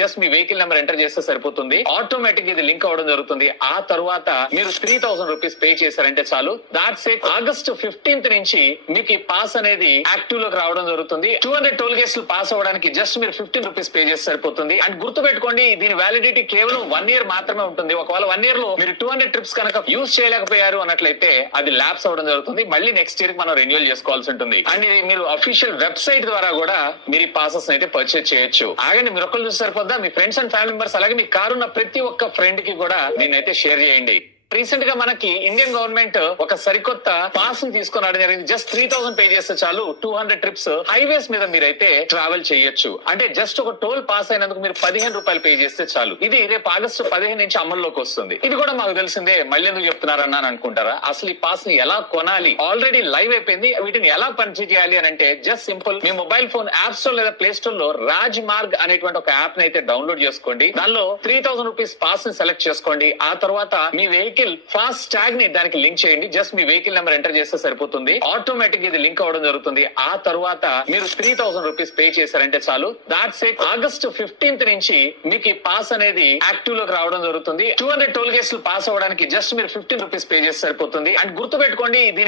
Just మీ vehicle number enter చేస్తే సరిపోతుంది. Automatic ఇది లింక్ అవడం జరుగుతుంది. ఆ తర్వాత మీరు 3000 రూపీస్ పే చేశారంటే చాలు. That's it. ఆగస్ట్ 15th నుంచి మీకు ఈ పాస్ అనేది యాక్టివ్ లోకి రావడం జరుగుతుంది. 200 టోల్ గేట్స్ పాస్ అవ్వడానికి జస్ట్ మీరు 15 రూపీస్ పే చేస్తే సరిపోతుంది. అండ్ గుర్తు పెట్టుకోండి, దీని వ్యాలిడిటీ కేవలం 1 year మాత్రమే ఉంటుంది. ఒకవేళ 1 year లో మీరు 200 ట్రిప్స్ కనుక యూజ్ చేయలేకపోయారు అన్నట్లయితే అది ల్యాప్స్ అవడం జరుగుతుంది. మళ్ళీ నెక్స్ట్ ఇయర్ మనం రెన్యువల్ చేసుకోవాల్సి ఉంటుంది. అండ్ ఇది మీరు అఫీషియల్ వెబ్సైట్ ద్వారా కూడా మీరు ఈ పాసెస్ అయితే పర్చేజ్ చేయొచ్చు. ఆగండి, మీరు ఒకళ్ళు చూసారు సరిపోద్దా? మీ ఫ్రెండ్స్ అండ్ ఫ్యామిలీ మెంబర్స్ అలాగే మీ కారు ఉన్న ప్రతి ఒక్క ఫ్రెండ్ కి కూడా దీన్నైతే షేర్ చేయండి. రీసెంట్ గా మనకి ఇండియన్ గవర్నమెంట్ ఒక సరికొత్త పాస్ ని తీసుకొని రావడం జరిగింది. జస్ట్ 3000 పే చేస్తే చాలు 200 ట్రిప్స్ హైవేస్ మీద మీరైతే ట్రావెల్ చేయొచ్చు. అంటే జస్ట్ ఒక టోల్ పాస్ అయినందుకు మీరు 15 రూపాయలు పే చేస్తే చాలు. ఇది రేపు ఆగస్టు 15 నుంచి అమల్లోకి వస్తుంది. ఇది కూడా మాకు తెలిసిందే, మళ్ళీ ఎందుకు చెప్తున్నారన్నా అని అనుకుంటారా? అసలు ఈ పాస్ ని ఎలా కొనాలి? ఆల్రెడీ లైవ్ అయిపోయింది. వీటిని ఎలా పర్చేజ్ చేయాలి అని అంటే జస్ట్ సింపుల్, మీ మొబైల్ ఫోన్ యాప్ స్టోర్ లేదా ప్లే స్టోర్ లో రాజ్ మార్గ్ అనేటువంటి ఒక యాప్ ని అయితే డౌన్లోడ్ చేసుకోండి. దానిలో 3000 రూపీస్ పాస్ ని సెలెక్ట్ చేసుకోండి. ఆ తర్వాత మీ వెహికల్ ఫాస్ట్ ట్యాగ్ ని దానికి లింక్ చేయండి. జస్ట్ మీ వెహికల్ నెంబర్ ఎంటర్ చేస్తే సరిపోతుంది. ఆటోమేటిక్ ఇది లింక్ అవడం జరుగుతుంది. ఆ తర్వాత మీరు 3000 రూపీస్ పే చేశారంటే చాలు. That's it. ఆగస్ట్ 15th నుంచి మీకు ఈ పాస్ అనేది యాక్టివ్ లోకి రావడం జరుగుతుంది. 200 టోల్ గేట్స్ పాస్ అవ్వడానికి జస్ట్ మీరు 15 రూపీస్ పే చేస్తే సరిపోతుంది. అండ్ గుర్తు పెట్టుకోండి, దీని